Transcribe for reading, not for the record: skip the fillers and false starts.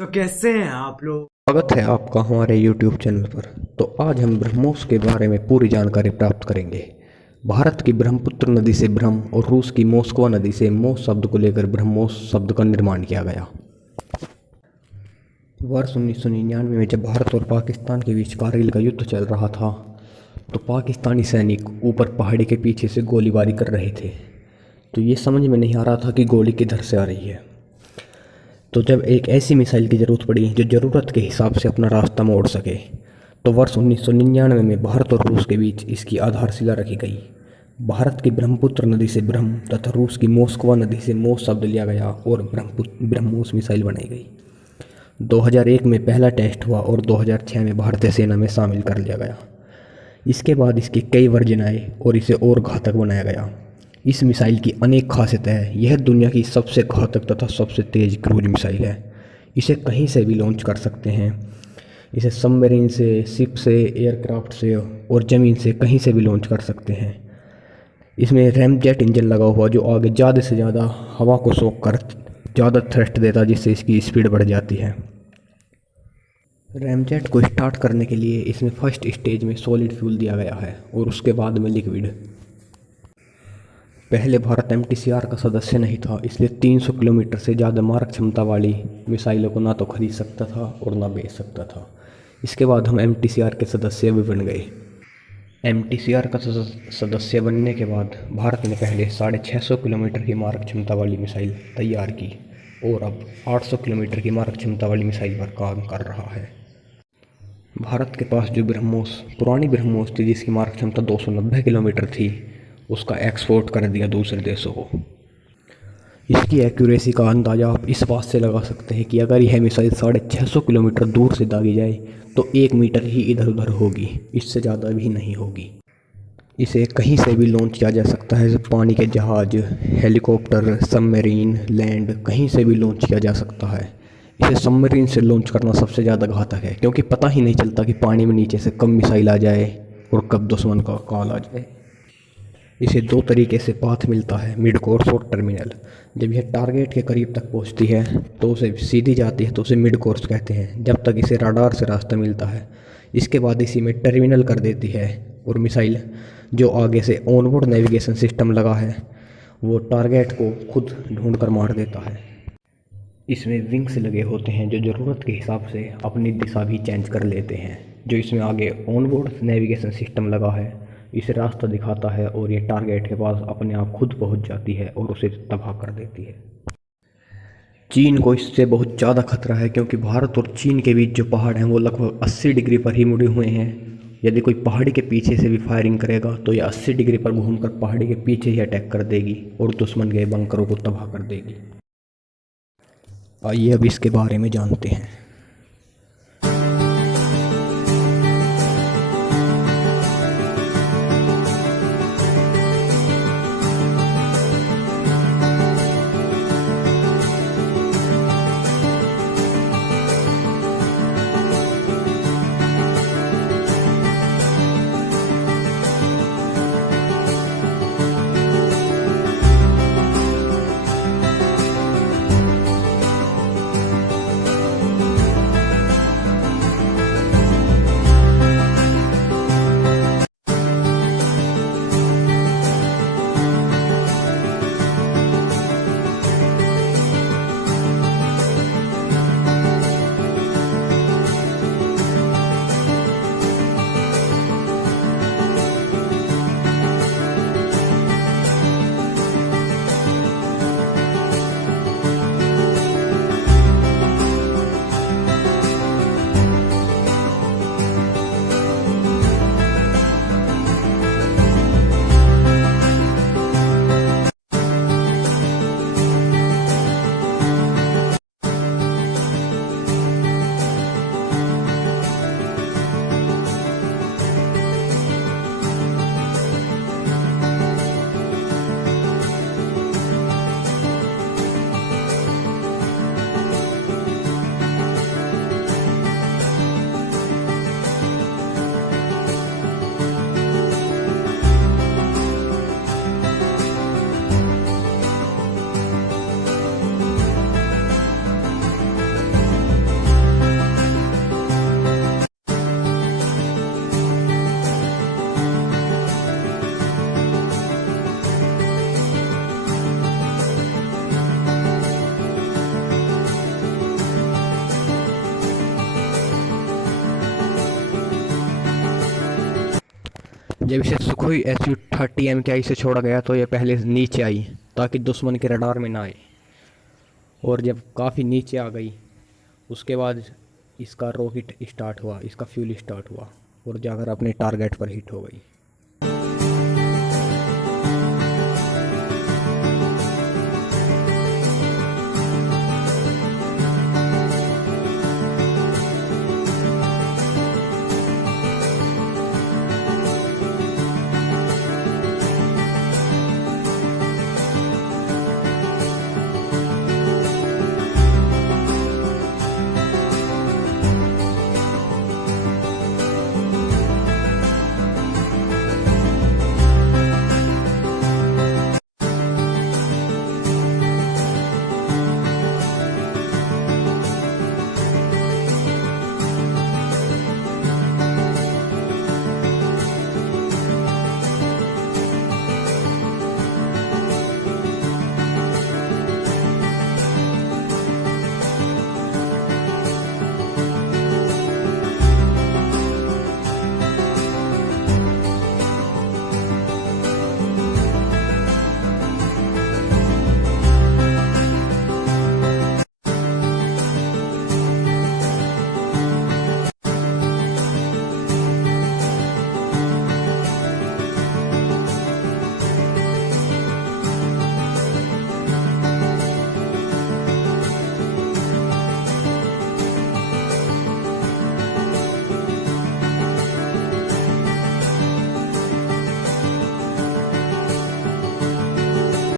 तो कैसे हैं आप लोग। स्वागत है आपका हमारे YouTube चैनल पर। तो आज हम ब्रह्मोस के बारे में पूरी जानकारी प्राप्त करेंगे। भारत की ब्रह्मपुत्र नदी से ब्रह्म और रूस की मोस्कवा नदी से मोस शब्द को लेकर ब्रह्मोस शब्द का निर्माण किया गया। वर्ष 1999 में जब भारत और पाकिस्तान के बीच कारगिल का युद्ध चल रहा था, तो पाकिस्तानी सैनिक ऊपर पहाड़ी के पीछे से गोलीबारी कर रहे थे। तो ये समझ में नहीं आ रहा था कि गोली किधर से आ रही है। तो जब एक ऐसी मिसाइल की ज़रूरत पड़ी जो ज़रूरत के हिसाब से अपना रास्ता मोड़ सके, तो वर्ष 1999 में भारत और रूस के बीच इसकी आधारशिला रखी गई। भारत की ब्रह्मपुत्र नदी से ब्रह्म तथा रूस की मोस्कवा नदी से मोस शब्द लिया गया और ब्रह्मोस मिसाइल बनाई गई। 2001 में पहला टेस्ट हुआ और 2006 में भारतीय सेना में शामिल कर लिया गया। इसके बाद इसके कई वर्जन आए और इसे और घातक बनाया गया। इस मिसाइल की अनेक खासियतें हैं। यह दुनिया की सबसे घातक तथा सबसे तेज़ क्रूज मिसाइल है। इसे कहीं से भी लॉन्च कर सकते हैं। इसे सबमरीन से, शिप से, एयरक्राफ्ट से और ज़मीन से कहीं से भी लॉन्च कर सकते हैं। इसमें रैमजेट इंजन लगा हुआ जो आगे ज़्यादा से ज़्यादा हवा को सोख कर ज़्यादा थ्रस्ट देता, जिससे इसकी स्पीड बढ़ जाती है। रैमजेट को स्टार्ट करने के लिए इसमें फर्स्ट स्टेज में सॉलिड फ्यूल दिया गया है और उसके बाद में लिक्विड। पहले भारत MTCR का सदस्य नहीं था, इसलिए 300 किलोमीटर से ज़्यादा मारक क्षमता वाली मिसाइलों को ना तो खरीद सकता था और ना बेच सकता था। इसके बाद हम MTCR के सदस्य भी बन गए। MTCR का सदस्य बनने के बाद भारत ने पहले 650 किलोमीटर की मारक क्षमता वाली मिसाइल तैयार की और अब 800 किलोमीटर की मारक क्षमता वाली मिसाइल पर काम कर रहा है। भारत के पास जो ब्रह्मोस पुरानी ब्रह्मोस थी, जिसकी मारक क्षमता 290 किलोमीटर थी, उसका एक्सपोर्ट कर दिया दूसरे देशों को। इसकी एक्यूरेसी का अंदाज़ा आप इस बात से लगा सकते हैं कि अगर यह मिसाइल 650 किलोमीटर दूर से दागी जाए तो 1 मीटर ही इधर उधर होगी, इससे ज़्यादा भी नहीं होगी। इसे कहीं से भी लॉन्च किया जा सकता है, जैसे पानी के जहाज, हेलीकॉप्टर, सबमरीन, लैंड, कहीं से भी लॉन्च किया जा सकता है। इसे सबमरीन से लॉन्च करना सबसे ज़्यादा घातक है, क्योंकि पता ही नहीं चलता कि पानी में नीचे से कब मिसाइल आ जाए और कब दुश्मन का कॉल आ जाए। इसे 2 तरीके से पाथ मिलता है, मिड कोर्स और टर्मिनल। जब यह टारगेट के करीब तक पहुंचती है तो उसे सीधी जाती है, तो उसे मिड कोर्स कहते हैं, जब तक इसे राडार से रास्ता मिलता है। इसके बाद इसी में टर्मिनल कर देती है और मिसाइल जो आगे से ऑनबोर्ड नेविगेशन सिस्टम लगा है वो टारगेट को खुद ढूंढ कर मार देता है। इसमें विंग्स लगे होते हैं जो ज़रूरत के हिसाब से अपनी दिशा भी चेंज कर लेते हैं। जो इसमें आगे ऑनबोर्ड नेविगेशन सिस्टम लगा है, इसे रास्ता दिखाता है और ये टारगेट के पास अपने आप खुद पहुंच जाती है और उसे तबाह कर देती है। चीन को इससे बहुत ज़्यादा खतरा है, क्योंकि भारत और चीन के बीच जो पहाड़ हैं वो लगभग 80 डिग्री पर ही मुड़े हुए हैं। यदि कोई पहाड़ी के पीछे से भी फायरिंग करेगा तो ये 80 डिग्री पर घूमकर पहाड़ी के पीछे ही अटैक कर देगी और दुश्मन के बंकरों को तबाह कर देगी। आइए अब इसके बारे में जानते हैं। जब इसे सुखोई Su-30 MKI से छोड़ा गया तो यह पहले नीचे आई ताकि दुश्मन के रडार में ना आए, और जब काफ़ी नीचे आ गई उसके बाद इसका रॉकेट स्टार्ट हुआ, इसका फ्यूल स्टार्ट हुआ और जाकर अपने टारगेट पर हिट हो गई।